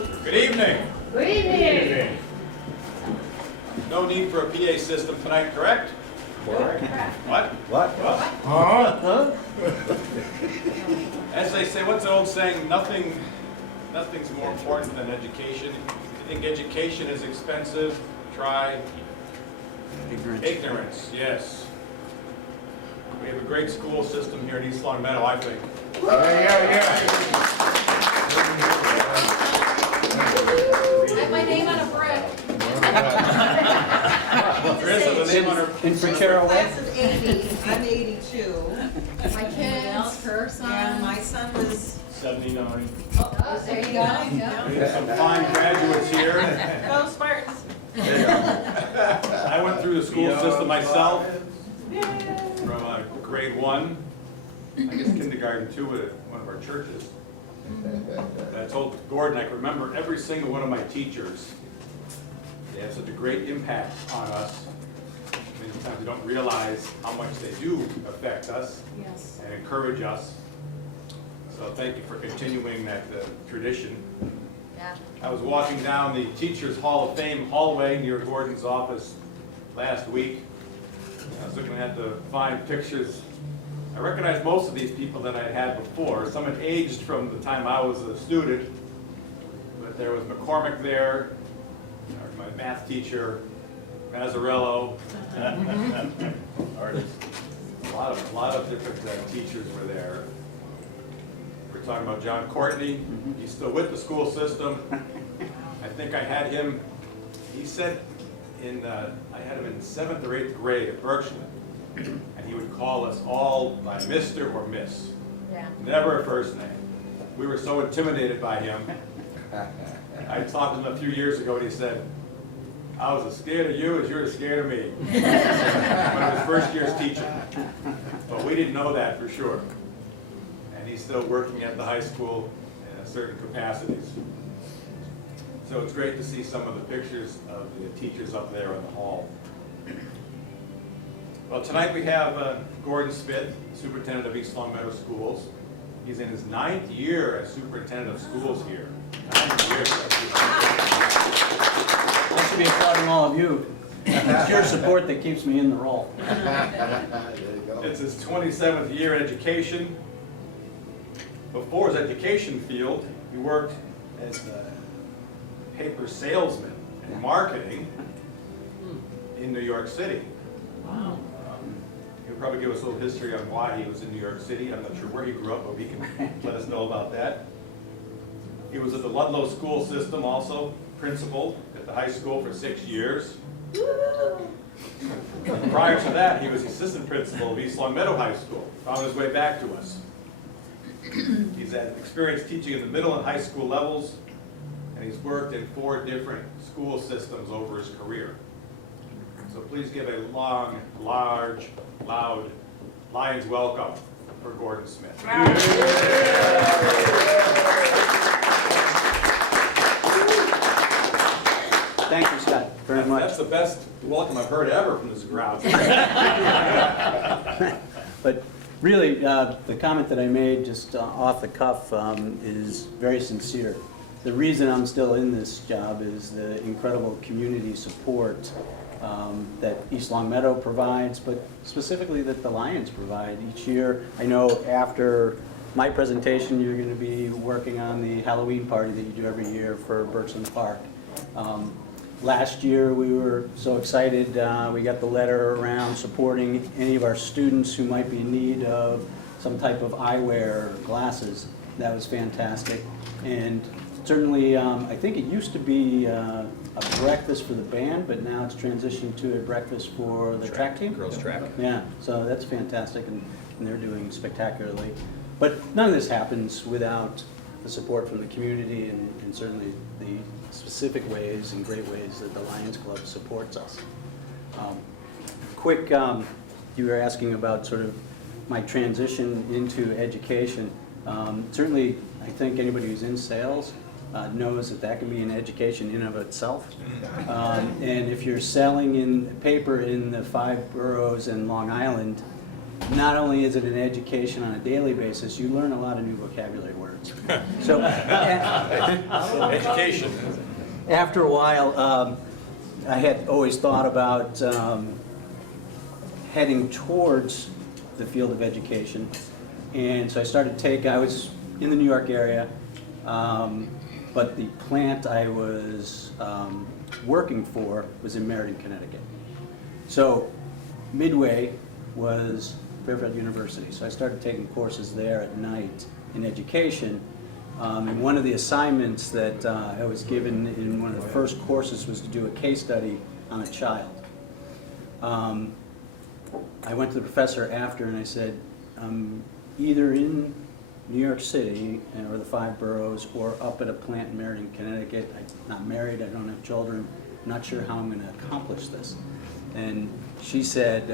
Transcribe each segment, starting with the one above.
Good evening. Good evening. No need for a PA system tonight, correct? What? Huh? As they say, what's the old saying? Nothing's more important than education. If you think education is expensive, try ignorance. Yes. We have a great school system here in East Long Meadow, I think. I have my name on a brick. Chris has a name on her. In Franchero Way? Class of 80, I'm 82, My kids, her son. and my son was 79. Oh, there you go. Yeah. We have some fine graduates here. Go Spartans. I went through the school system myself from grade 1, I guess kindergarten 2 at one of our churches. And I told Gordon I could remember every single one of my teachers. They have such a great impact on us. Many times we don't realize how much they do affect us Yes. and encourage us. So thank you for continuing that tradition. Yeah. I was walking down the Teachers Hall of Fame hallway near Gordon's office last week. I was looking at the fine pictures. I recognized most of these people that I had before. Some had aged from the time I was a student, but there was McCormick there, my math teacher, Mazzarello. Artists. A lot of different teachers were there. We're talking about John Courtney. He's still with the school system. I think I had him, he said I had him in 7th or 8th grade at Berkshire, and he would call us all by Mr. or Miss. Yeah. Never a first name. We were so intimidated by him. I talked to him a few years ago and he said, I was as scared of you as you're as scared of me. When I was first year's teacher. But we didn't know that for sure. And he's still working at the high school in certain capacities. So it's great to see some of the pictures of the teachers up there in the hall. Well, tonight we have Gordon Smith, Superintendent of East Long Meadow Schools. He's in his 9th year as Superintendent of Schools here. 9 years. I should be applauding all of you. It's your support that keeps me in the role. It's his 27th year in education. Before his education field, he worked as a paper salesman and marketing in New York City. Wow. He'll probably give us a little history on why he was in New York City. I'm not sure where he grew up, but he can let us know about that. He was at the Ludlow school system also, principal at the high school for 6 years. Prior to that, he was assistant principal of East Long Meadow High School. Found his way back to us. He's had experience teaching in the middle and high school levels, and he's worked in 4 different school systems over his career. So please give a long, large, loud Lions welcome for Gordon Smith. Thank you, Scott, very much. That's the best welcome I've heard ever from this crowd. But really, the comment that I made just off the cuff is very sincere. The reason I'm still in this job is the incredible community support that East Long Meadow provides, but specifically that the Lions provide each year. I know after my presentation, you're going to be working on the Halloween party that you do every year for Birchland Park. Last year, we were so excited. We got the letter around supporting any of our students who might be in need of some type of eyewear or glasses. That was fantastic. And certainly, I think it used to be a breakfast for the band, but now it's transitioned to a breakfast for the track team. Girls track. Yeah, so that's fantastic, and they're doing spectacularly. But none of this happens without the support from the community and certainly the specific ways and great ways that the Lions Club supports us. You were asking about sort of my transition into education. Certainly, I think anybody who's in sales knows that can be an education in of itself. And if you're selling in paper in the 5 boroughs and Long Island, not only is it an education on a daily basis, you learn a lot of new vocabulary words. So, Education. after a while, I had always thought about heading towards the field of education. And so I I was in the New York area, but the plant I was working for was in Meriden, Connecticut. So Midway was Fairfield University. So I started taking courses there at night in education. And one of the assignments that I was given in one of the first courses was to do a case study on a child. I went to the professor after and I said, either in New York City or the 5 boroughs or up at a plant in Meriden, Connecticut. I'm not married, I don't have children, I'm not sure how I'm going to accomplish this. And she said,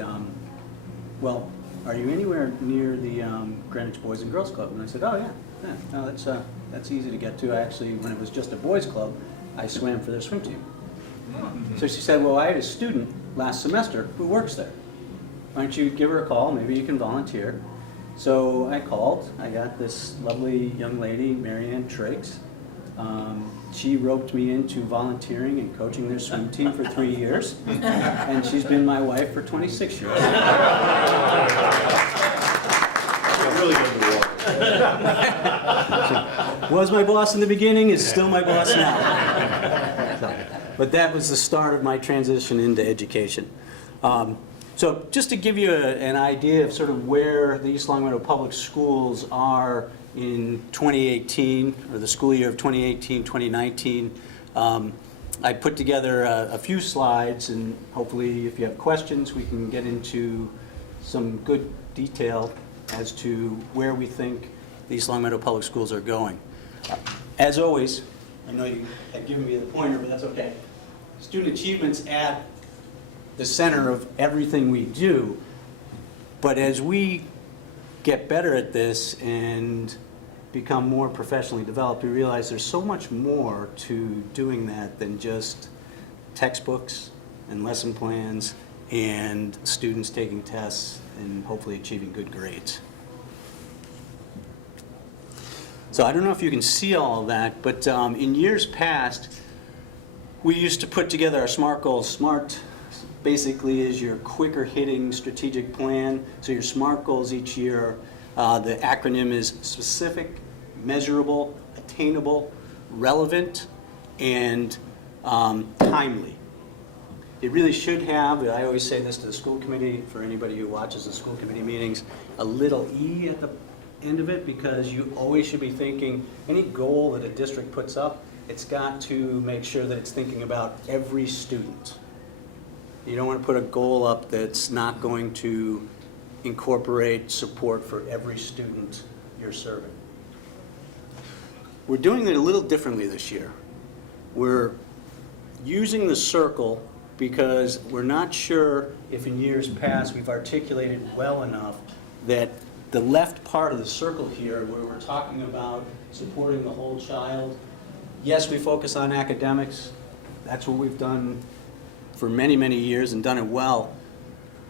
well, are you anywhere near the Greenwich Boys and Girls Club? And I said, oh yeah, no, that's easy to get to. I actually, when it was just a boys club, I swam for their swim team. So she said, well, I had a student last semester who works there. Why don't you give her a call, maybe you can volunteer. So I called, I got this lovely young lady, Marianne Triggs. She roped me into volunteering and coaching their swim team for 3 years. And she's been my wife for 26 years. Really good to walk. Was my boss in the beginning, is still my boss now. But that was the start of my transition into education. So just to give you an idea of sort of where the East Long Meadow Public Schools are in 2018, or the school year of 2018-2019, I put together a few slides, and hopefully if you have questions, we can get into some good detail as to where we think the East Long Meadow Public Schools are going. As always, I know you had given me the pointer, but that's okay. Student achievement's at the center of everything we do, but as we get better at this and become more professionally developed, we realize there's so much more to doing that than just textbooks and lesson plans and students taking tests and hopefully achieving good grades. So I don't know if you can see all of that, but in years past, we used to put together our SMART goals. SMART basically is your quicker hitting strategic plan. So your SMART goals each year, the acronym is specific, measurable, attainable, relevant, and timely. It really should have, I always say this to the school committee, for anybody who watches the school committee meetings, a little E at the end of it, because you always should be thinking, any goal that a district puts up, it's got to make sure that it's thinking about every student. You don't want to put a goal up that's not going to incorporate support for every student you're serving. We're doing it a little differently this year. We're using the circle because we're not sure if in years past we've articulated well enough that the left part of the circle here, where we're talking about supporting the whole child, yes, we focus on academics. That's what we've done for many, many years and done it well.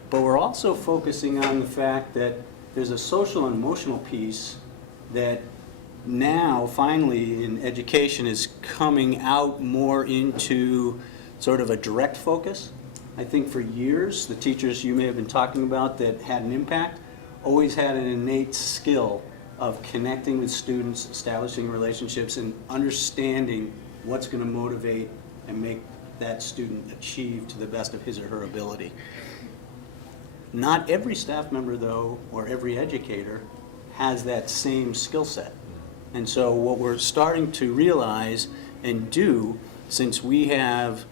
But we're also focusing on the fact that there's a social and emotional piece that now, finally, in education is coming out more into sort of a direct focus. I think for years, the teachers you may have been talking about that had an impact always had an innate skill of connecting with students, establishing relationships, and understanding what's going to motivate and make that student achieve to the best of his or her ability. Not every staff member, though, or every educator has that same skill set. And so what we're starting to realize and do, since we have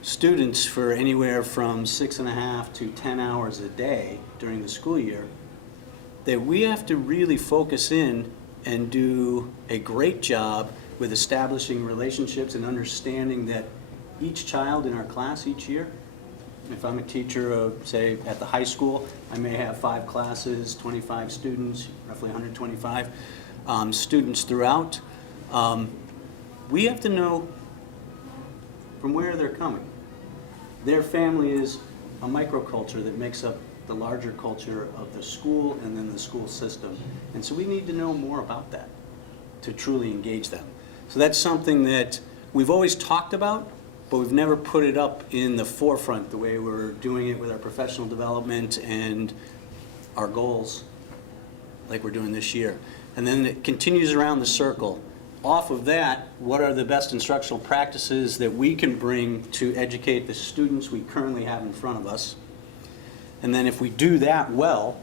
students for anywhere from 6.5 to 10 hours a day during the school year, that we have to really focus in and do a great job with establishing relationships and understanding that each child in our class each year, if I'm a teacher of, say, at the high school, I may have 5 classes, 25 students, roughly 125 students throughout. We have to know from where they're coming. Their family is a microculture that makes up the larger culture of the school and then the school system. And so we need to know more about that to truly engage them. So that's something that we've always talked about, but we've never put it up in the forefront the way we're doing it with our professional development and our goals like we're doing this year. And then it continues around the circle. Off of that, what are the best instructional practices that we can bring to educate the students we currently have in front of us? And then if we do that well,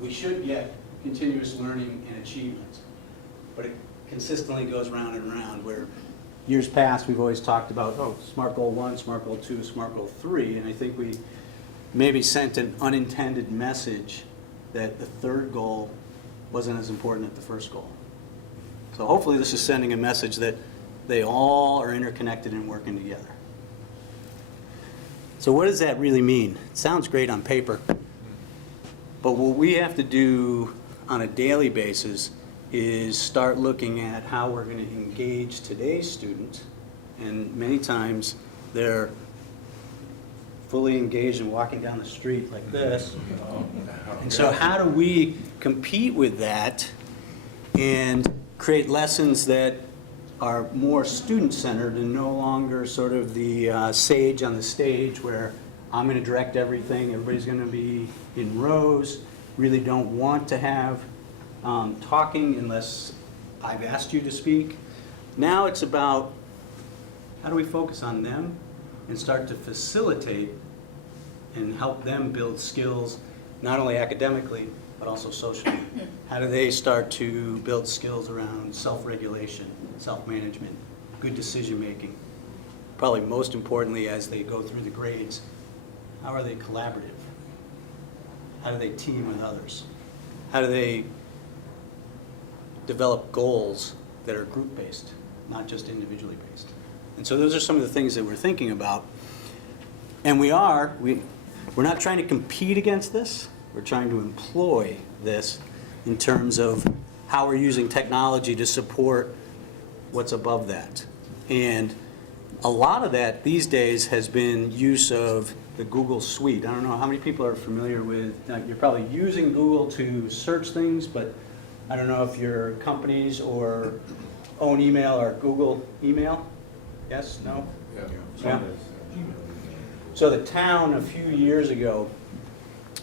we should get continuous learning and achievement. But it consistently goes round and round, where years past we've always talked about, oh, SMART Goal 1, SMART Goal 2, SMART Goal 3, and I think we maybe sent an unintended message that the third goal wasn't as important as the first goal. So hopefully this is sending a message that they all are interconnected and working together. So what does that really mean? It sounds great on paper, but what we have to do on a daily basis is start looking at how we're going to engage today's student, and many times they're fully engaged in walking down the street like this. And so how do we compete with that and create lessons that are more student-centered and no longer sort of the sage on the stage where I'm going to direct everything, everybody's going to be in rows, really don't want to have talking unless I've asked you to speak. Now it's about how do we focus on them and start to facilitate and help them build skills, not only academically, but also socially. How do they start to build skills around self-regulation, self-management, good decision-making? Probably most importantly, as they go through the grades, how are they collaborative? How do they team with others? How do they develop goals that are group-based, not just individually based? And so those are some of the things that we're thinking about. And we're not trying to compete against this. We're trying to employ this in terms of how we're using technology to support what's above that. And a lot of that these days has been use of the Google Suite. I don't know how many people are familiar with, you're probably using Google to search things, but I don't know if your companies or own email or Google email? Yes? No? Yeah. So the town a few years ago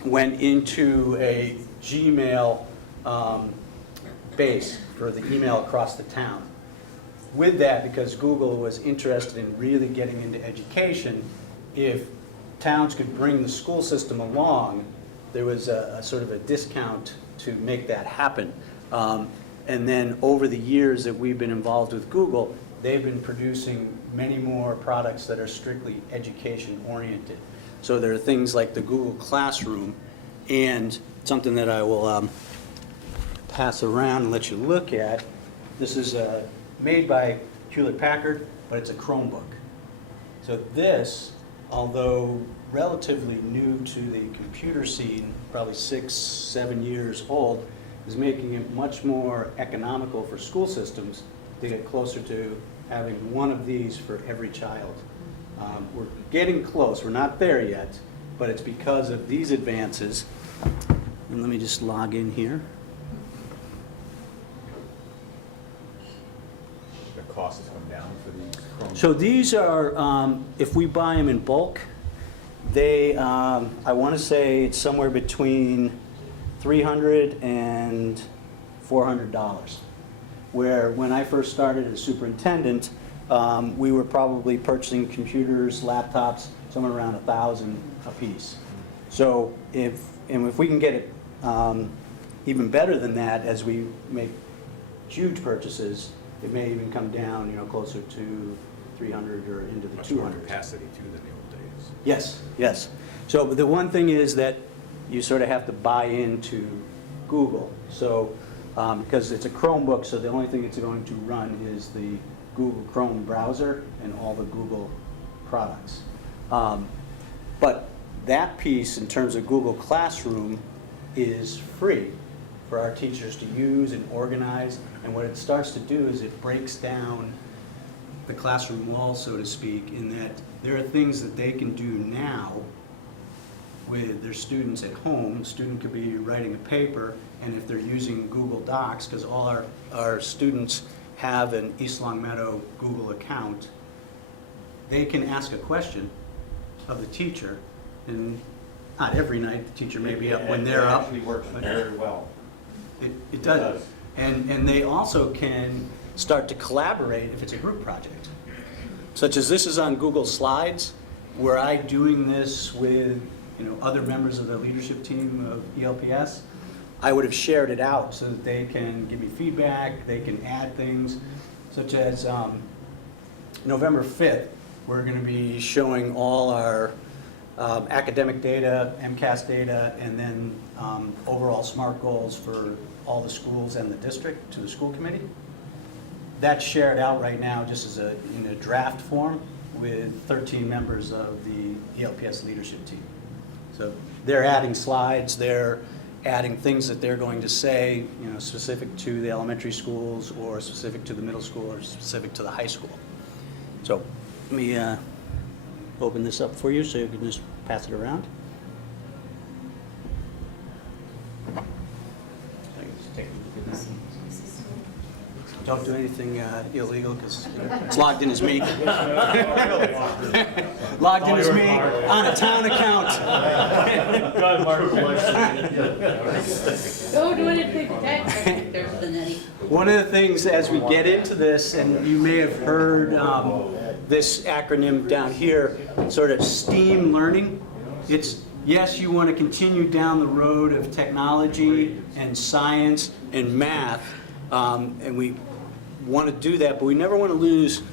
went into a Gmail base for the email across the town. With that, because Google was interested in really getting into education, if towns could bring the school system along, there was a sort of a discount to make that happen. And then over the years that we've been involved with Google, they've been producing many more products that are strictly education oriented. So there are things like the Google Classroom, and something that I will pass around and let you look at. This is made by Hewlett-Packard, but it's a Chromebook. So this, although relatively new to the computer scene, probably 6-7 years old, is making it much more economical for school systems to get closer to having one of these for every child. We're getting close, we're not there yet, but it's because of these advances. And let me just log in here. The cost has come down for these Chrome. So these are, if we buy them in bulk, they, I want to say it's somewhere between $300 and $400. Where when I first started as superintendent, we were probably purchasing computers, laptops, somewhere around 1,000 a piece. So if we can get it even better than that as we make huge purchases, it may even come down, closer to 300 or into the Much 200. more capacity too than the old days. Yes, yes. So the one thing is that you sort of have to buy into Google. So because it's a Chromebook, so the only thing it's going to run is the Google Chrome browser and all the Google products. But that piece, in terms of Google Classroom, is free for our teachers to use and organize. And what it starts to do is it breaks down the classroom wall, so to speak, in that there are things that they can do now with their students at home. The student could be writing a paper, and if they're using Google Docs, because all our students have an East Long Meadow Google account, they can ask a question of the teacher, and not every night, the teacher may be up when they're up. It actually works very well. It does. And they also can start to collaborate if it's a group project. Such as this is on Google Slides, were I doing this with other members of the leadership team of ELPS, I would have shared it out so that they can give me feedback, they can add things, such as November 5th, we're going to be showing all our academic data, MCAS data, and then overall SMART goals for all the schools and the district to the school committee. That's shared out right now just as in a draft form with 13 members of the ELPS leadership team. So they're adding slides, they're adding things that they're going to say, specific to the elementary schools or specific to the middle school or specific to the high school. So let me open this up for you so you can just pass it around. Don't do anything illegal because it's logged in as me. Logged in as me on a town account. Don't do anything bad. One of the things as we get into this, and you may have heard this acronym down here, sort of STEAM learning. It's, yes, you want to continue down the road of technology and science and math, and we want to do that, but we never want to lose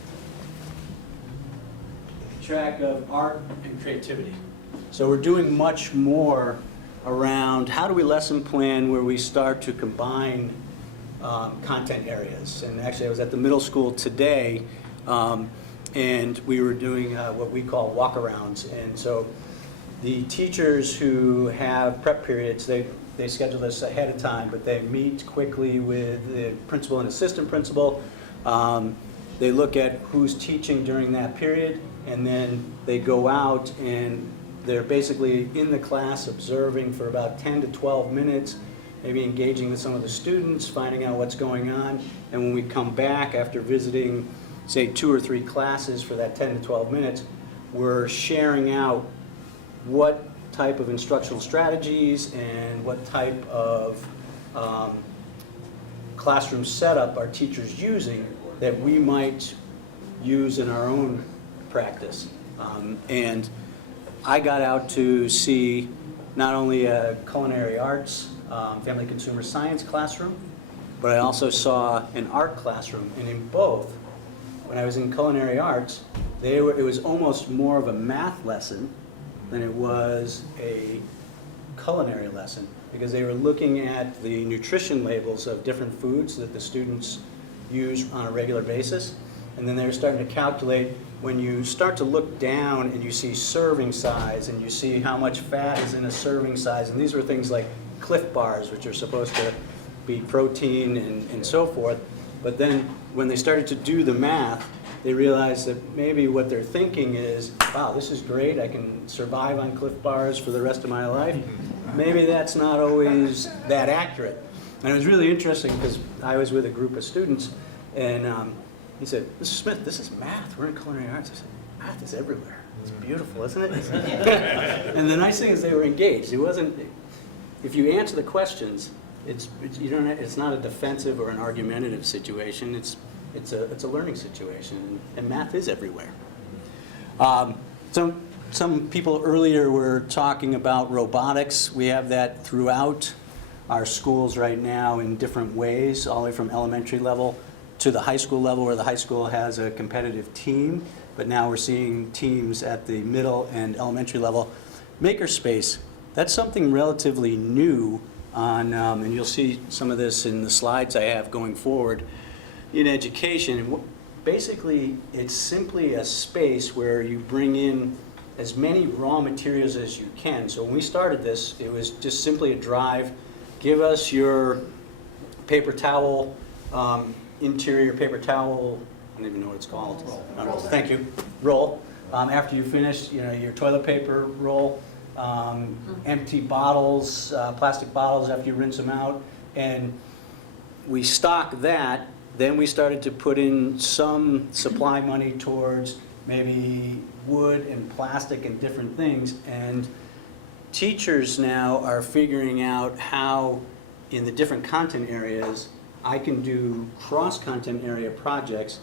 track of art and creativity. So we're doing much more around how do we lesson plan where we start to combine content areas. And actually I was at the middle school today and we were doing what we call walkarounds. And so the teachers who have prep periods, they schedule this ahead of time, but they meet quickly with the principal and assistant principal. They look at who's teaching during that period, and then they go out and they're basically in the class observing for about 10 to 12 minutes, maybe engaging with some of the students, finding out what's going on. And when we come back after visiting, say, 2 or 3 classes for that 10 to 12 minutes, we're sharing out what type of instructional strategies and what type of classroom setup are teachers using that we might use in our own practice. And I got out to see not only a culinary arts, family consumer science classroom, but I also saw an art classroom. And in both, when I was in culinary arts, it was almost more of a math lesson than it was a culinary lesson, because they were looking at the nutrition labels of different foods that the students use on a regular basis. And then they were starting to calculate, when you start to look down and you see serving size and you see how much fat is in a serving size, and these were things like Cliff Bars, which are supposed to be protein and so forth. But then when they started to do the math, they realized that maybe what they're thinking is, wow, this is great, I can survive on Cliff Bars for the rest of my life. Maybe that's not always that accurate. And it was really interesting because I was with a group of students, and he said, Mr. Smith, this is math, we're in culinary arts. I said, math is everywhere. It's beautiful, isn't it? And the nice thing is they were engaged. It wasn't, if you answer the questions, it's not a defensive or an argumentative situation. It's a learning situation, and math is everywhere. Some people earlier were talking about robotics. We have that throughout our schools right now in different ways, all the way from elementary level to the high school level, where the high school has a competitive team, but now we're seeing teams at the middle and elementary level. Makerspace, that's something relatively new on, and you'll see some of this in the slides I have going forward, in education. Basically, it's simply a space where you bring in as many raw materials as you can. So when we started this, it was just simply a drive. Give us your paper towel, interior paper towel, I don't even know what it's called. Roll. Thank you. Roll. After you finish, your toilet paper roll. empty bottles, plastic bottles after you rinse them out. And we stocked that. Then we started to put in some supply money towards maybe wood and plastic and different things. And teachers now are figuring out how, in the different content areas, I can do cross-content area projects.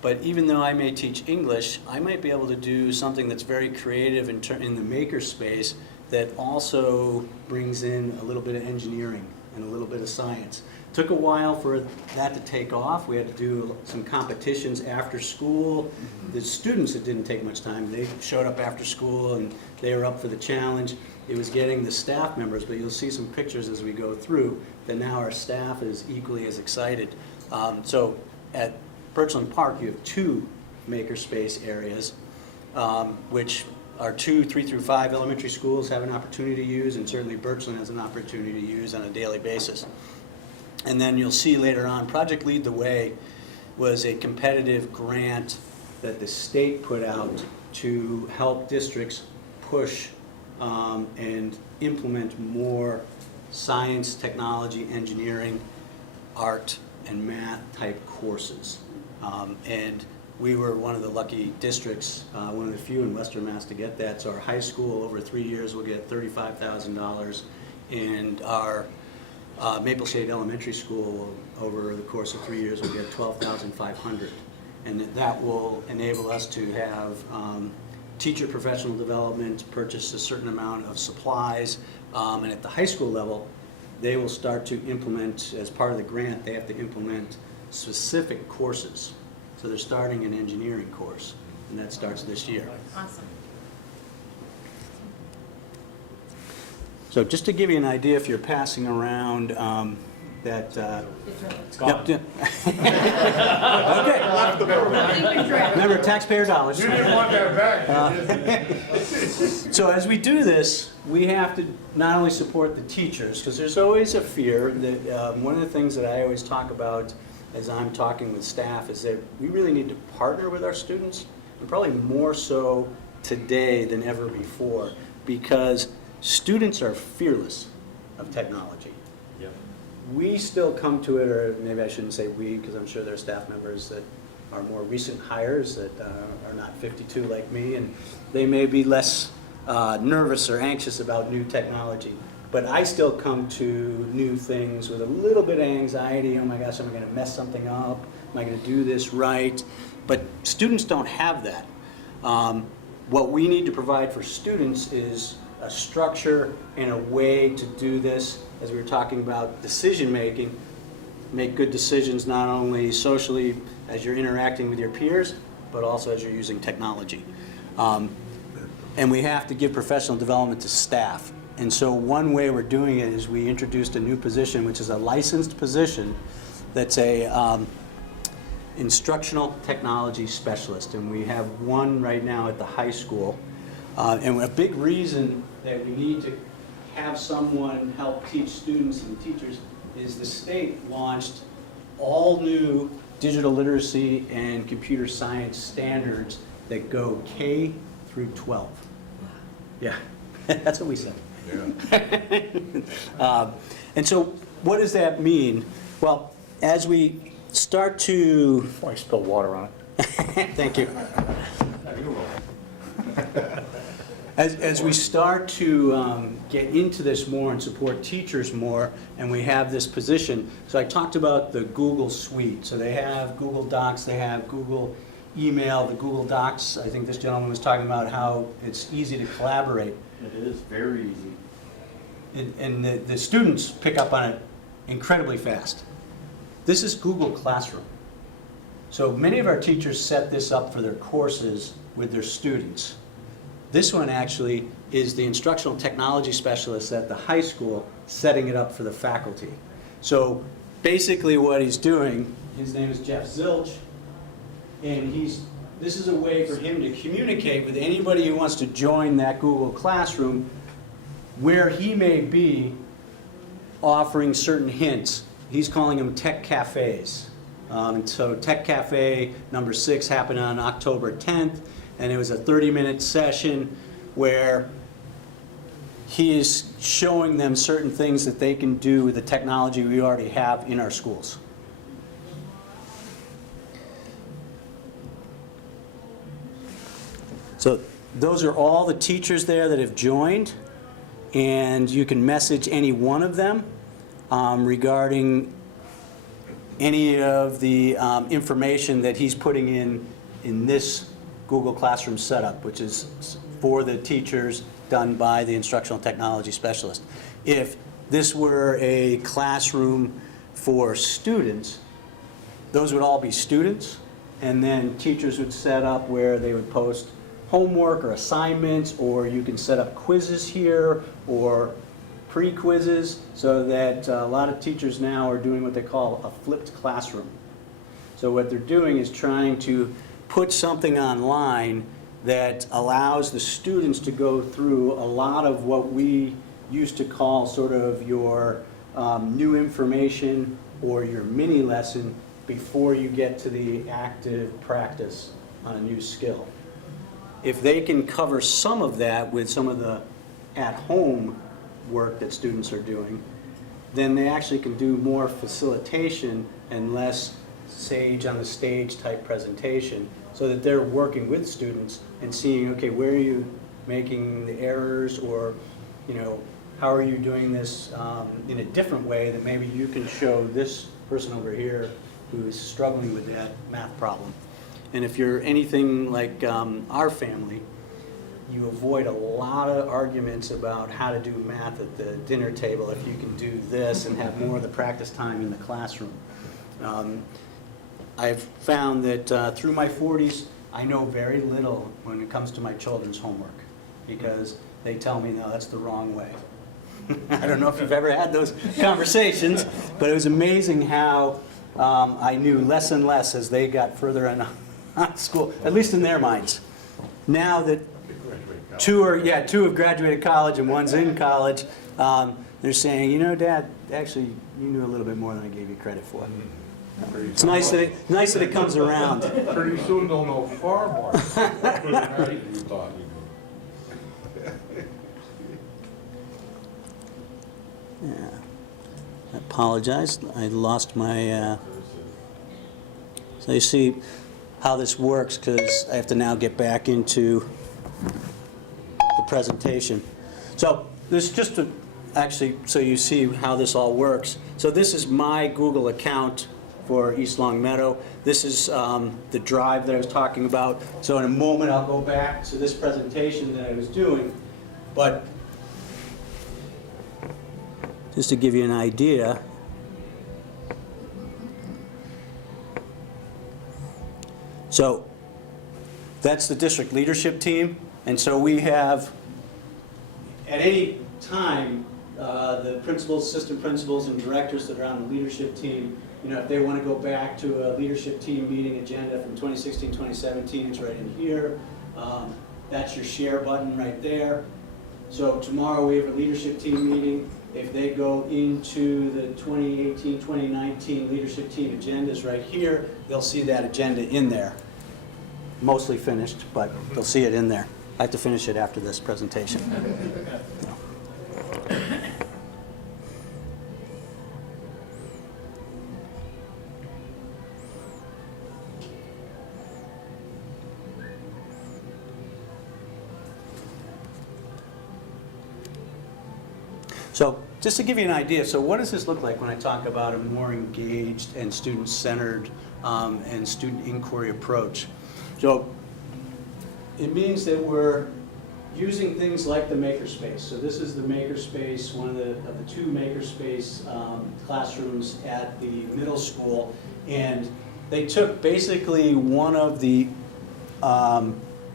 But even though I may teach English, I might be able to do something that's very creative in the maker space that also brings in a little bit of engineering and a little bit of science. Took a while for that to take off. We had to do some competitions after school. The students, it didn't take much time. They showed up after school and they were up for the challenge. It was getting the staff members, but you'll see some pictures as we go through that now our staff is equally as excited. So at Birchland Park, you have 2 makerspace areas, which our 2 3 through 5 elementary schools have an opportunity to use, and certainly Birchland has an opportunity to use on a daily basis. And then you'll see later on, Project Lead the Way was a competitive grant that the state put out to help districts push and implement more science, technology, engineering, art, and math type courses. And we were one of the lucky districts, one of the few in Western Mass to get that. So our high school over 3 years will get $35,000, and our Maple Shade Elementary School over the course of 3 years will get $12,500. And that will enable us to have teacher professional development, purchase a certain amount of supplies, and at the high school level, they will start to implement, as part of the grant, they have to implement specific courses. So they're starting an engineering course, and that starts this year. Awesome. So just to give you an idea, if you're passing around that... It's gone. Yep, okay. Remember, taxpayer dollars. You didn't want that back. So as we do this, we have to not only support the teachers, because there's always a fear that one of the things that I always talk about as I'm talking with staff is that we really need to partner with our students, and probably more so today than ever before, because students are fearless of technology. Yep. We still come to it, or maybe I shouldn't say we, because I'm sure there are staff members that are more recent hires that are not 52 like me, and they may be less nervous or anxious about new technology. But I still come to new things with a little bit of anxiety. Oh my gosh, am I going to mess something up? Am I going to do this right? But students don't have that. What we need to provide for students is a structure and a way to do this, as we were talking about decision making, make good decisions not only socially as you're interacting with your peers, but also as you're using technology. And we have to give professional development to staff. And so one way we're doing it is we introduced a new position, which is a licensed position that's a instructional technology specialist. And we have one right now at the high school. And a big reason that we need to have someone help teach students and teachers is the state launched all new digital literacy and computer science standards that go K through 12. Yeah, that's what we said. Yeah. And so what does that mean? Well, as we start to... Before I spill water on it. Thank you. As we start to get into this more and support teachers more, and we have this position, so I talked about the Google Suite. So they have Google Docs, they have Google Email, the Google Docs. I think this gentleman was talking about how it's easy to collaborate. It is very easy. And the students pick up on it incredibly fast. This is Google Classroom. So many of our teachers set this up for their courses with their students. This one actually is the instructional technology specialist at the high school setting it up for the faculty. So basically what he's doing, his name is Jeff Zilch, and this is a way for him to communicate with anybody who wants to join that Google Classroom where he may be offering certain hints. He's calling them tech cafes. And so Tech Cafe number 6 happened on October 10th, and it was a 30-minute session where he is showing them certain things that they can do with the technology we already have in our schools. So those are all the teachers there that have joined, and you can message any one of them regarding any of the information that he's putting in this Google Classroom setup, which is for the teachers done by the instructional technology specialist. If this were a classroom for students, those would all be students, and then teachers would set up where they would post homework or assignments, or you can set up quizzes here or pre-quizzes, so that a lot of teachers now are doing what they call a flipped classroom. So what they're doing is trying to put something online that allows the students to go through a lot of what we used to call sort of your new information or your mini lesson before you get to the active practice on a new skill. If they can cover some of that with some of the at-home work that students are doing, then they actually can do more facilitation and less sage on the stage type presentation, so that they're working with students and seeing, okay, where are you making the errors, or, you know, how are you doing this in a different way that maybe you can show this person over here who is struggling with that math problem. And if you're anything like our family, you avoid a lot of arguments about how to do math at the dinner table if you can do this and have more of the practice time in the classroom. I've found that through my 40s, I know very little when it comes to my children's homework, because they tell me, no, that's the wrong way. I don't know if you've ever had those conversations, but it was amazing how I knew less and less as they got further in school, at least in their minds. Now that two have graduated college and one's in college, they're saying, you know, Dad, actually, you knew a little bit more than I gave you credit for. It's nice that it comes around. Pretty soon they'll know far more. Right? You thought you knew. Yeah. I apologize. I lost my. So you see how this works, because I have to now get back into the presentation. So this is just to actually, so you see how this all works. So this is my Google account for East Long Meadow. This is the drive that I was talking about. So in a moment I'll go back to this presentation that I was doing, but just to give you an idea, so that's the district leadership team, and so we have, at any time, the principals, assistant principals, and directors that are on the leadership team, you know, if they want to go back to a leadership team meeting agenda from 2016, 2017, it's right in here. That's your share button right there. So tomorrow we have a leadership team meeting. If they go into the 2018, 2019 leadership team agendas right here, they'll see that agenda in there. Mostly finished, but they'll see it in there. I have to finish it after this presentation. So just to give you an idea, so what does this look like when I talk about a more engaged and student-centered and student inquiry approach? So it means that we're using things like the makerspace. So this is the makerspace, one of the two makerspace classrooms at the middle school, and they took basically one of the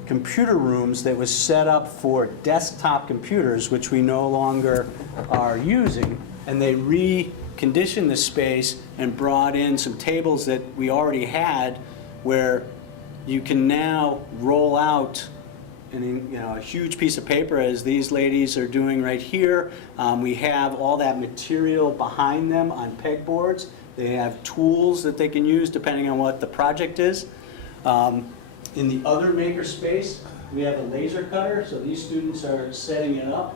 computer rooms that was set up for desktop computers, which we no longer are using, and they reconditioned the space and brought in some tables that we already had, where you can now roll out a huge piece of paper, as these ladies are doing right here. We have all that material behind them on pegboards. They have tools that they can use depending on what the project is. In the other makerspace, we have a laser cutter, so these students are setting it up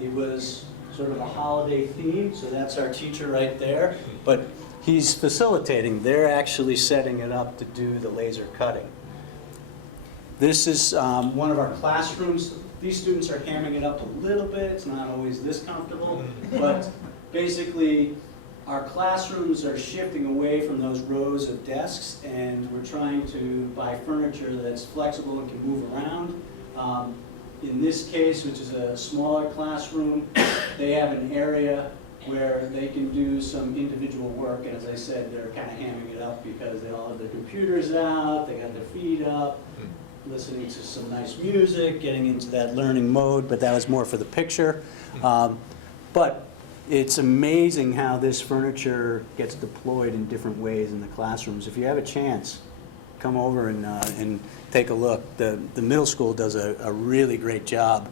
It was sort of a holiday theme, so that's our teacher right there. But he's facilitating. They're actually setting it up to do the laser cutting. This is one of our classrooms. These students are hamming it up a little bit. It's not always this comfortable, but basically our classrooms are shifting away from those rows of desks, and we're trying to buy furniture that's flexible and can move around. In this case, which is a smaller classroom, they have an area where they can do some individual work, and as I said, they're kind of hamming it up because they all have their computers out, they got their feet up, listening to some nice music, getting into that learning mode, but that was more for the picture. But it's amazing how this furniture gets deployed in different ways in the classrooms. If you have a chance, come over and take a look. The middle school does a really great job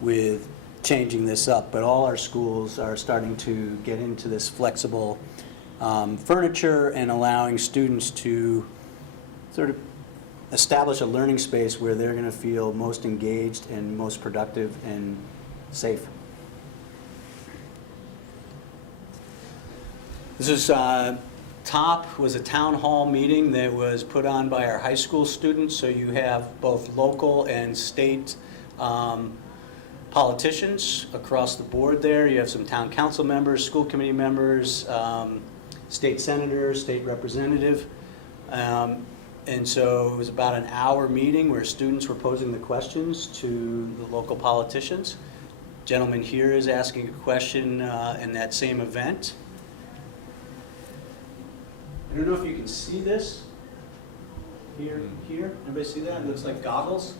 with changing this up, but all our schools are starting to get into this flexible furniture and allowing students to sort of establish a learning space where they're going to feel most engaged and most productive and safe. This is TOP was a town hall meeting that was put on by our high school students, so you have both local and state politicians across the board there. You have some town council members, school committee members, state senators, state representative. And so it was about an hour meeting where students were posing the questions to the local politicians. Gentleman here is asking a question in that same event. I don't know if you can see this here. Anybody see that? It looks like goggles.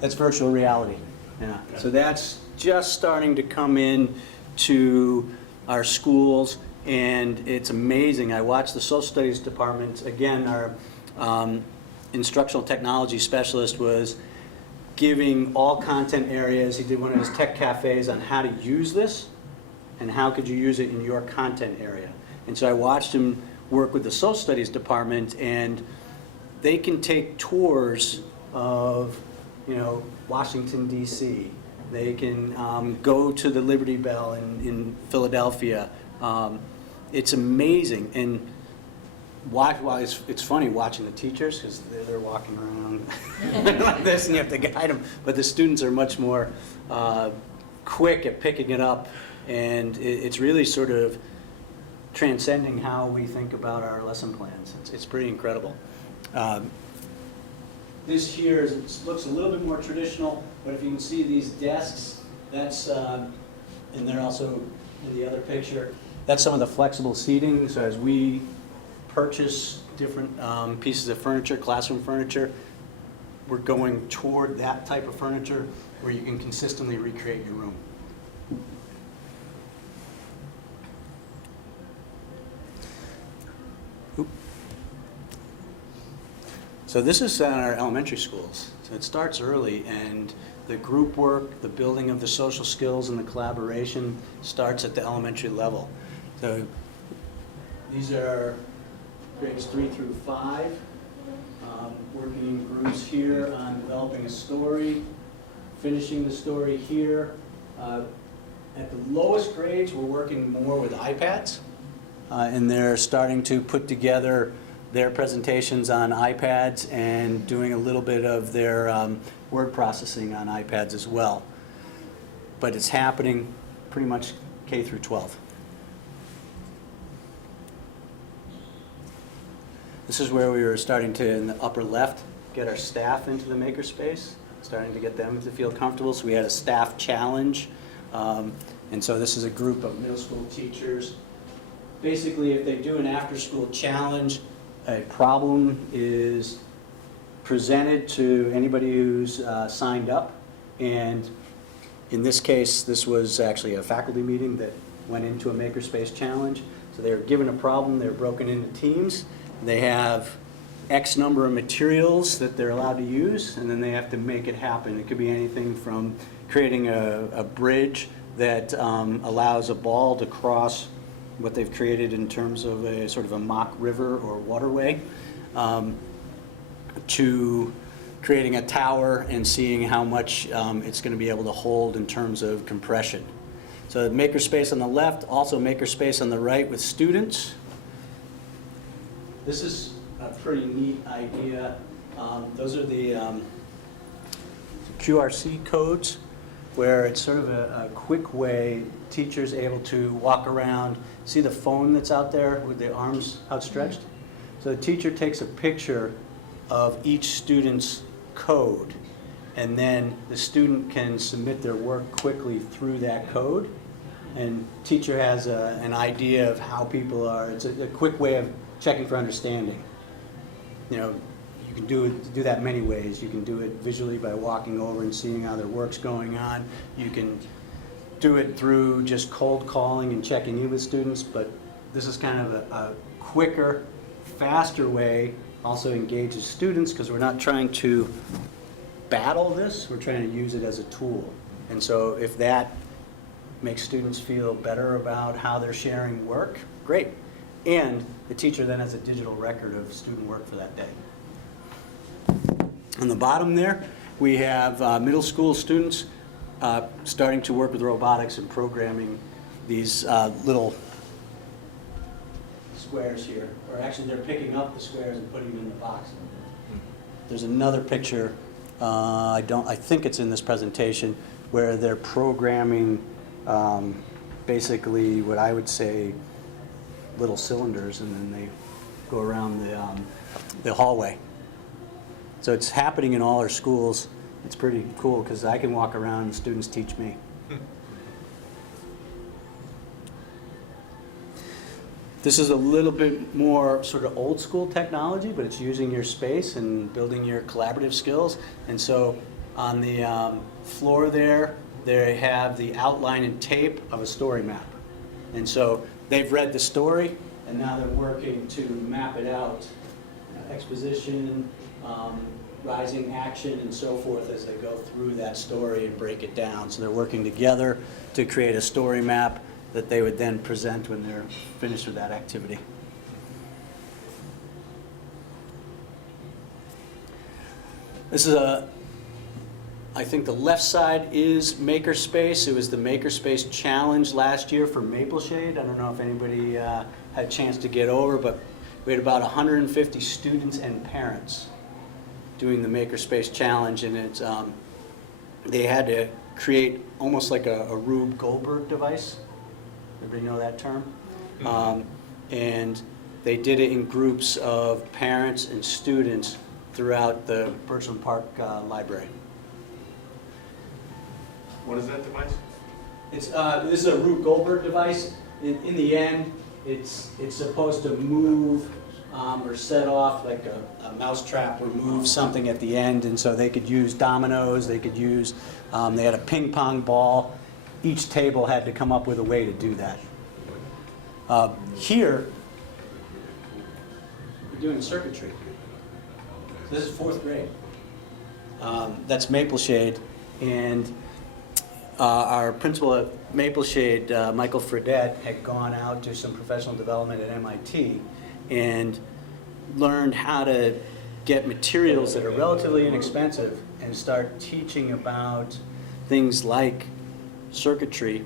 That's virtual reality. Yeah. So that's just starting to come in to our schools, and it's amazing. I watched the social studies department, again, our instructional technology specialist was giving all content areas. He did one of his tech cafes on how to use this and how could you use it in your content area. And so I watched him work with the social studies department, and they can take tours of, Washington, D.C. They can go to the Liberty Bell in Philadelphia. It's amazing. And it's funny watching the teachers because they're walking around like this and you have to guide them. But the students are much more quick at picking it up, and it's really sort of transcending how we think about our lesson plans. It's pretty incredible. This here looks a little bit more traditional, but if you can see these desks, that's, and they're also in the other picture, that's some of the flexible seating. So as we purchase different pieces of furniture, classroom furniture, we're going toward that type of furniture where you can consistently recreate your room. So this is at our elementary schools. So it starts early, and the group work, the building of the social skills and the collaboration starts at the elementary level. So these are grades 3 through 5, working in groups here on developing a story, finishing the story here. At the lowest grades, we're working more with iPads, and they're starting to put together their presentations on iPads and doing a little bit of their word processing on iPads as well. But it's happening pretty much K through 12. This is where we were starting to, in the upper left, get our staff into the makerspace, starting to get them to feel comfortable. So we had a staff challenge. And so this is a group of middle school teachers. Basically, if they do an after-school challenge, a problem is presented to anybody who's signed up. And in this case, this was actually a faculty meeting that went into a makerspace challenge. So they were given a problem, they're broken into teams. They have X number of materials that they're allowed to use, and then they have to make it happen. It could be anything from creating a bridge that allows a ball to cross what they've created in terms of a sort of a mock river or waterway, to creating a tower and seeing how much it's going to be able to hold in terms of compression. So makerspace on the left, also makerspace on the right with students. This is a pretty neat idea. Those are the QRC codes, where it's sort of a quick way teachers able to walk around, see the phone that's out there with the arms outstretched. So the teacher takes a picture of each student's code, and then the student can submit their work quickly through that code. And teacher has an idea of how people are. It's a quick way of checking for understanding. You know, you can do that many ways. You can do it visually by walking over and seeing how their work's going on. You can do it through just cold calling and checking in with students, but this is kind of a quicker, faster way. Also engages students because we're not trying to battle this, we're trying to use it as a tool. And so if that makes students feel better about how they're sharing work, great. And the teacher then has a digital record of student work for that day. On the bottom there, we have middle school students starting to work with robotics and programming these little squares here. Or actually, they're picking up the squares and putting them in the box. There's another picture, I think it's in this presentation, where they're programming basically what I would say little cylinders, and then they go around the hallway. So it's happening in all our schools. It's pretty cool because I can walk around and students teach me. This is a little bit more sort of old school technology, but it's using your space and building your collaborative skills. And so on the floor there, they have the outline and tape of a story map. And so they've read the story, and now they're working to map it out. Exposition, rising action, and so forth as they go through that story and break it down. So they're working together to create a story map that they would then present when they're finished with that activity. This is I think the left side is Makerspace. It was the Makerspace Challenge last year for Maple Shade. I don't know if anybody had a chance to get over, but we had about 150 students and parents doing the Makerspace Challenge, and it's they had to create almost like a Rube Goldberg device. Everybody know that term? And they did it in groups of parents and students throughout the Birchland Park Library. What is that device? It's this is a Rube Goldberg device. In the end, it's supposed to move or set off like a mouse trap or move something at the end, and so they could use dominoes. They could use. They had a ping pong ball. Each table had to come up with a way to do that. Here, we're doing circuitry. This is 4th grade. That's Maple Shade, and our principal at Maple Shade, Michael Fredette, had gone out to some professional development at MIT and learned how to get materials that are relatively inexpensive and start teaching about things like circuitry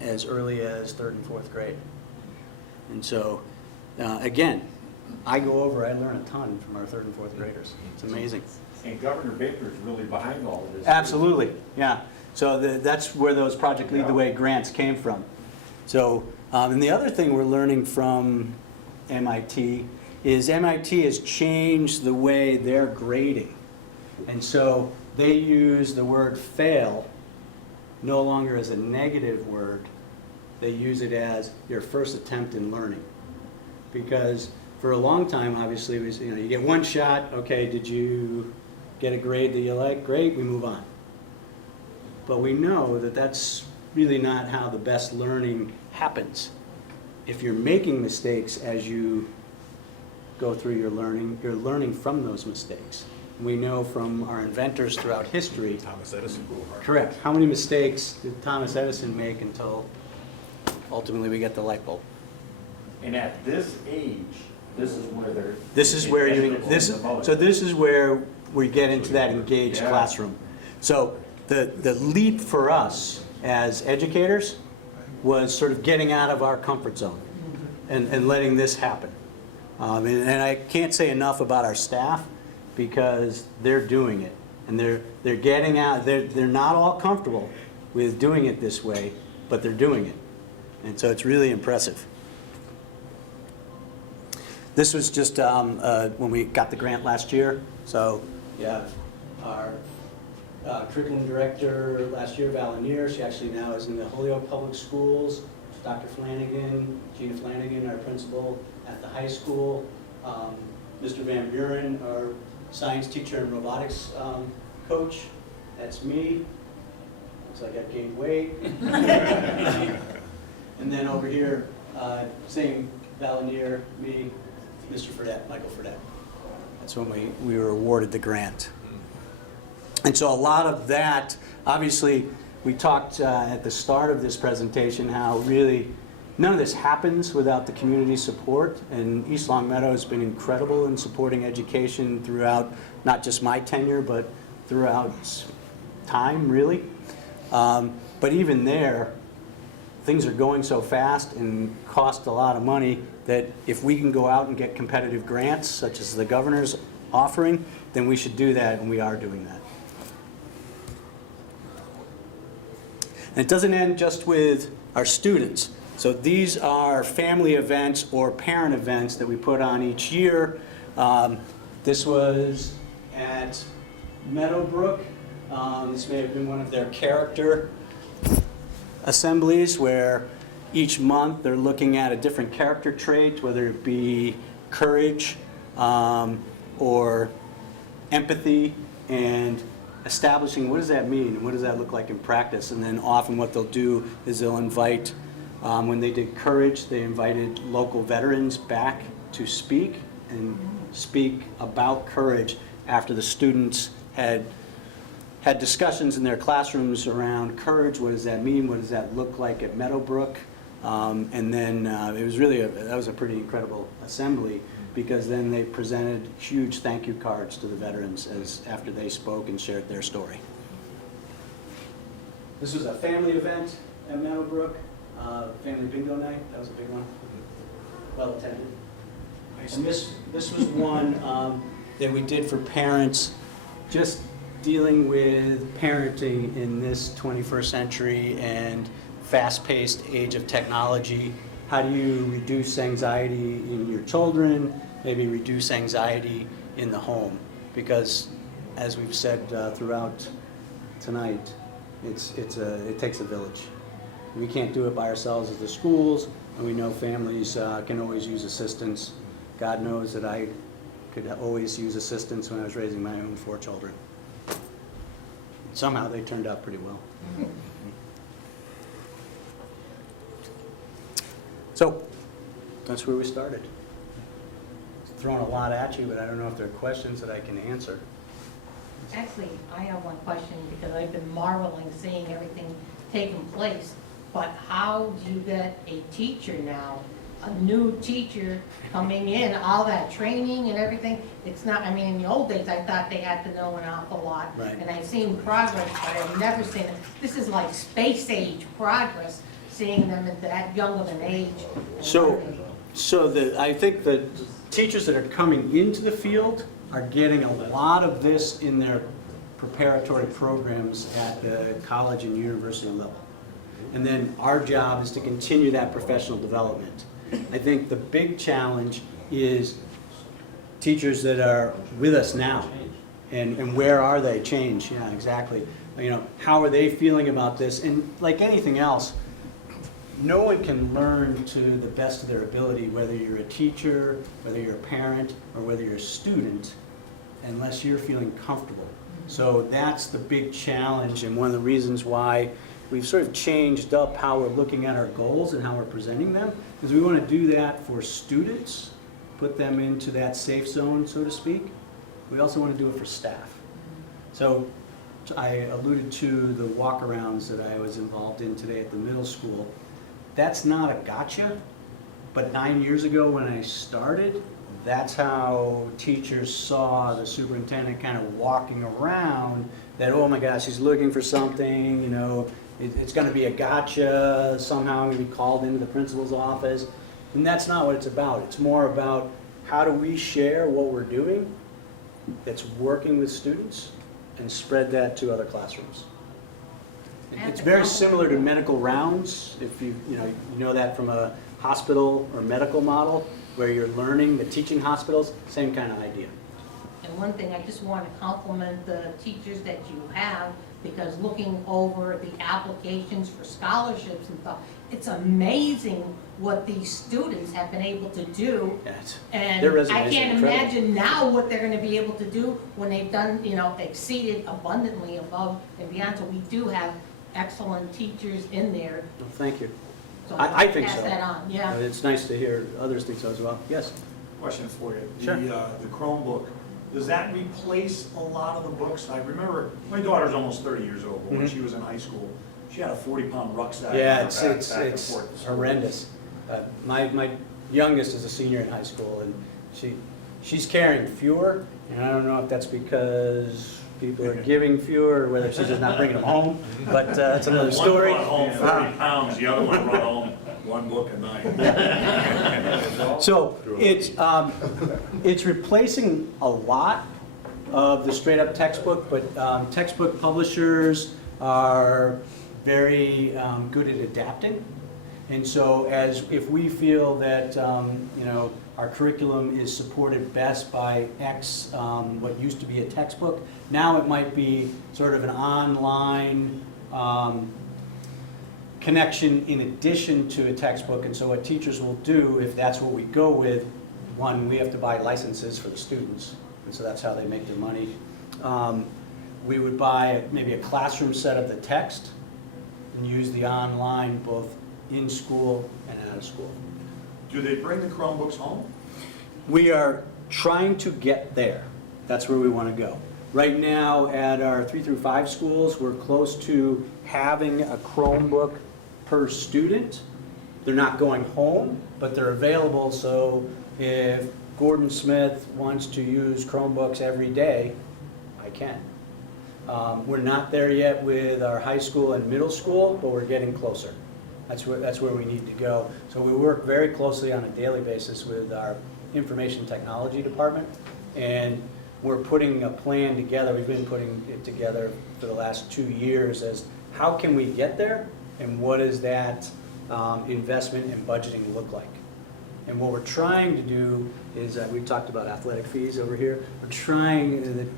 as early as 3rd and 4th grade. And so, again, I go over, I learn a ton from our 3rd and 4th graders. It's amazing. And Governor Baker is really behind all of this. Absolutely, yeah. So that's where those Project Lead the Way grants came from. So, and the other thing we're learning from MIT is MIT has changed the way they're grading. And so they use the word fail no longer as a negative word. They use it as your first attempt in learning. Because for a long time, obviously, it was, you get one shot, okay, did you get a grade that you like? Great, we move on. But we know that that's really not how the best learning happens. If you're making mistakes as you go through your learning, you're learning from those mistakes. We know from our inventors throughout history. Thomas Edison. Correct. How many mistakes did Thomas Edison make until ultimately we get the light bulb? And at this age, This is where they're. This is where you, It's this, the most. so this is where we get into that engaged Yeah. classroom. So the leap for us as educators was sort of getting out of our comfort zone and letting this happen. And I can't say enough about our staff because they're doing it. And they're getting out, they're not all comfortable with doing it this way, but they're doing it. And so it's really impressive. This was just when we got the grant last year. So, yeah, our curriculum director last year, Valenier, she actually now is in the Holyoke Public Schools. Dr. Flanagan, Gina Flanagan, our principal at the high school. Mr. Van Buren, our science teacher and robotics coach. That's me. Looks like I've gained weight. And then over here, same Valenier, me, Mr. Fredette, Michael Fredette. That's when we were awarded the grant. And so a lot of that, obviously, we talked at the start of this presentation how really none of this happens without the community support. And East Longmeadow has been incredible in supporting education throughout not just my tenure, but throughout time, really. But even there, things are going so fast and cost a lot of money that if we can go out and get competitive grants, such as the governor's offering, then we should do that, and we are doing that. And it doesn't end just with our students. So these are family events or parent events that we put on each year. This was at Meadowbrook. This may have been one of their character assemblies where each month they're looking at a different character trait, whether it be courage or empathy, and establishing what does that mean and what does that look like in practice. And then often what they'll do is they'll invite, when they did courage, they invited local veterans back to speak and speak about courage after the students had discussions in their classrooms around courage. What does that mean? What does that look like at Meadowbrook? And then it was really, that was a pretty incredible assembly, because then they presented huge thank you cards to the veterans after they spoke and shared their story. This was a family event at Meadowbrook, family bingo night. That was a big one, well attended. And this was one that we did for parents, just dealing with parenting in this 21st century and fast-paced age of technology. How do you reduce anxiety in your children, maybe reduce anxiety in the home? Because as we've said throughout tonight, it takes a village. We can't do it by ourselves as the schools, and we know families can always use assistance. God knows that I could always use assistance when I was raising my own 4 children. Somehow they turned out pretty well. So that's where we started. Throwing a lot at you, but I don't know if there are questions that I can answer. Actually, I have one question because I've been marveling seeing everything taking place. But how do you get a teacher now, a new teacher coming in, all that training and everything? It's not, I mean, in the old days, I thought they had to know an awful lot. Right. And I've seen progress, but I've never seen it. This is like space age progress, seeing them at that young of an age. So I think the teachers that are coming into the field are getting a lot of this in their preparatory programs at the college and university level. And then our job is to continue that professional development. I think the big challenge is teachers that are with us now. And where are they? Change, yeah, exactly. You know, how are they feeling about this? And like anything else, no one can learn to the best of their ability, whether you're a teacher, whether you're a parent, or whether you're a student, unless you're feeling comfortable. So that's the big challenge, and one of the reasons why we've sort of changed up how we're looking at our goals and how we're presenting them, because we want to do that for students, put them into that safe zone, so to speak. We also want to do it for staff. So I alluded to the walk-arounds that I was involved in today at the middle school. That's not a gotcha, but 9 years ago when I started, that's how teachers saw the superintendent kind of walking around, that, oh my gosh, he's looking for something, you know, it's gonna be a gotcha, somehow I'm gonna be called into the principal's office. And that's not what it's about. It's more about how do we share what we're doing that's working with students and spread that to other classrooms. It's very similar to medical rounds, if you know that from a hospital or medical model, where you're learning, the teaching hospitals, same kind of idea. And one thing, I just want to compliment the teachers that you have, because looking over the applications for scholarships and stuff, it's amazing what these students have been able to do. Yes. And Their resumes I are can't incredible. imagine now what they're gonna be able to do when they've done, exceeded abundantly above and beyond. So we do have excellent teachers in there. Well, thank you. So I think so. Pass that on, yeah. It's nice to hear others think so as well. Yes? Question for you. Sure. The Chromebook, does that replace a lot of the books? I remember, my daughter's almost 30 years old, but when Mhm. she was in high school, she had a 40-pound rucksack. Yeah, on her it's back and forth to school. horrendous. My youngest is a senior in high school, and she's carrying fewer, and I don't know if that's because people are giving fewer, or whether she's just not bringing them home, but that's another story. One brought home 40 pounds, the other one brought home one book a night. So it's replacing a lot of the straight-up textbook, but textbook publishers are very good at adapting. And so if we feel that, our curriculum is supported best by X, what used to be a textbook, now it might be sort of an online connection in addition to a textbook. And so what teachers will do, if that's what we go with, one, we have to buy licenses for the students, and so that's how they make their money. We would buy maybe a classroom set of the text and use the online both in school and out of school. Do they bring the Chromebooks home? We are trying to get there. That's where we want to go. Right now, at our 3 through 5 schools, we're close to having a Chromebook per student. They're not going home, but they're available, so if Gordon Smith wants to use Chromebooks every day, I can. We're not there yet with our high school and middle school, but we're getting closer. That's where we need to go. So we work very closely on a daily basis with our information technology department, and we're putting a plan together. We've been putting it together for the last 2 years as how can we get there, and what does that investment and budgeting look like. And what we're trying to do is, we talked about athletic fees over here. The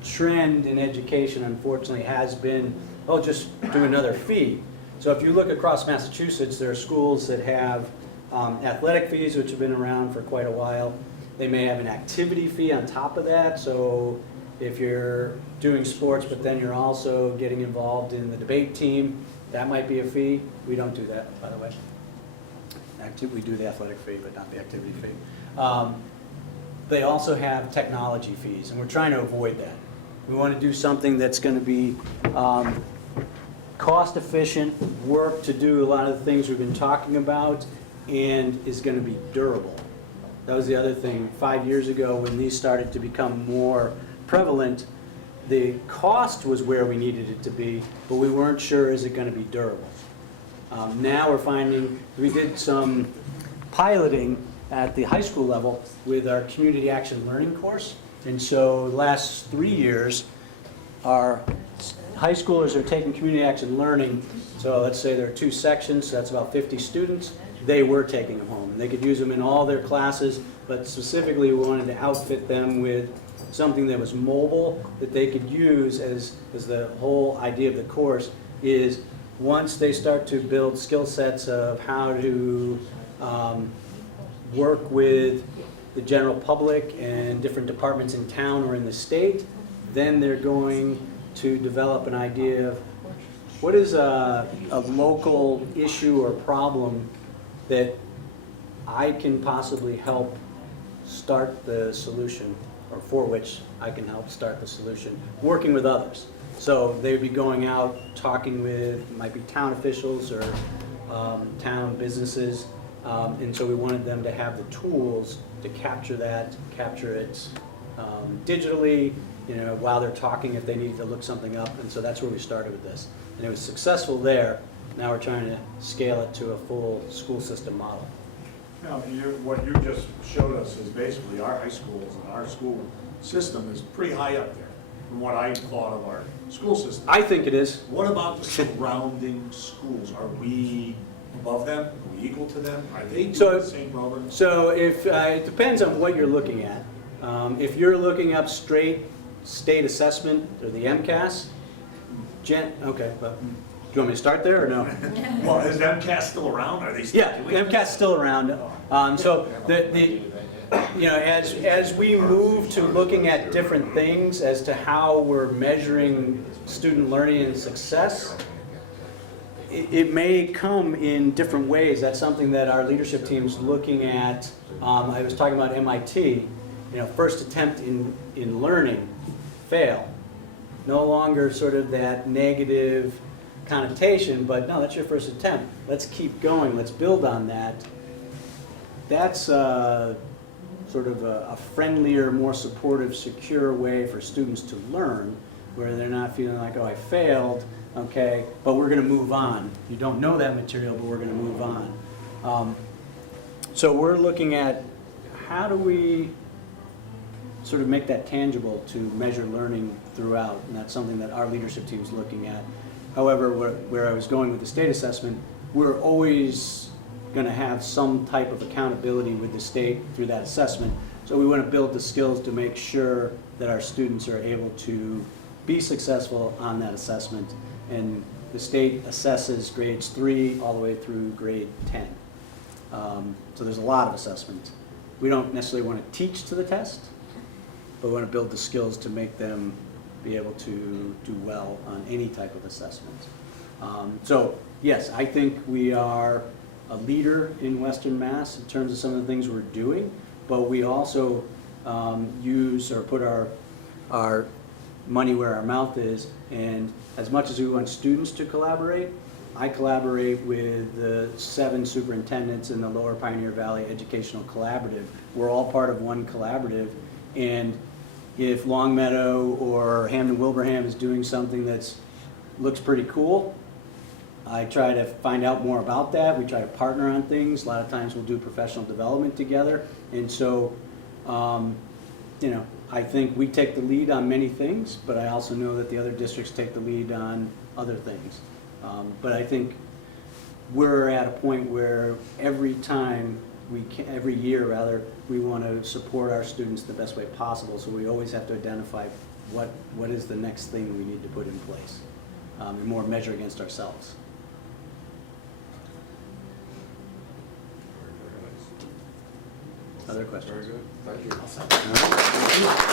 trend in education unfortunately has been, oh, just do another fee. So if you look across Massachusetts, there are schools that have athletic fees, which have been around for quite a while. They may have an activity fee on top of that. So if you're doing sports, but then you're also getting involved in the debate team, that might be a fee. We don't do that, by the way. We do the athletic fee, but not the activity fee. They also have technology fees, and we're trying to avoid that. We want to do something that's going to be cost-efficient, work to do a lot of the things we've been talking about, and is going to be durable. That was the other thing. 5 years ago, when these started to become more prevalent, the cost was where we needed it to be, but we weren't sure, is it going to be durable? Now we're finding, we did some piloting at the high school level with our community action learning course. And so the last 3 years, our high schoolers are taking community action learning. So let's say there are 2 sections, so that's about 50 students. They were taking them home, and they could use them in all their classes, but specifically we wanted to outfit them with something that was mobile that they could use as the whole idea of the course is once they start to build skill sets of how to work with the general public and different departments in town or in the state, then they're going to develop an idea of what is a local issue or problem that I can possibly help start the solution, or for which I can help start the solution, working with others. So they would be going out, talking with, might be town officials or town businesses, And so we wanted them to have the tools to capture that, capture it digitally, while they're talking if they needed to look something up. And so that's where we started with this. And it was successful there. Now we're trying to scale it to a full school system model. Now, what you just showed us is basically our high schools, and our school system is pretty high up there from what I thought of our school system. I think it is. What about the surrounding schools? Are we above them? Are we equal to them? Are they doing So- the same program? So if, it depends on what you're looking at. If you're looking up straight state assessment or the MCAS, okay, well, do you want me to start there or no? Well, is MCAS still around? Are they still Yeah, doing it? MCAS is still around. So as we move to looking at different things as to how we're measuring student learning and success, it may come in different ways. That's something that our leadership team's looking at. I was talking about MIT, first attempt in learning, fail. No longer sort of that negative connotation, but no, that's your first attempt. Let's keep going, let's build on that. That's sort of a friendlier, more supportive, secure way for students to learn, where they're not feeling like, oh, I failed, okay, but we're going to move on. You don't know that material, but we're going to move on. So we're looking at how do we sort of make that tangible to measure learning throughout, and that's something that our leadership team is looking at. However, where I was going with the state assessment, we're always going to have some type of accountability with the state through that assessment. So we want to build the skills to make sure that our students are able to be successful on that assessment. And the state assesses grades 3 all the way through grade 10. So there's a lot of assessment. We don't necessarily want to teach to the test, but we want to build the skills to make them be able to do well on any type of assessment. So yes, I think we are a leader in Western Mass in terms of some of the things we're doing, but we also use or put our money where our mouth is, and as much as we want students to collaborate, I collaborate with the 7 superintendents in the Lower Pioneer Valley Educational Collaborative. We're all part of one collaborative, and if Longmeadow or Hampton-Wilbraham is doing something that's looks pretty cool, I try to find out more about that. We try to partner on things. A lot of times we'll do professional development together. And so, I think we take the lead on many things, but I also know that the other districts take the lead on other things. But I think we're at a point where every year rather, we want to support our students the best way possible. So we always have to identify what is the next thing we need to put in place, and more measure against ourselves. Other questions? Very good, thank you. All right.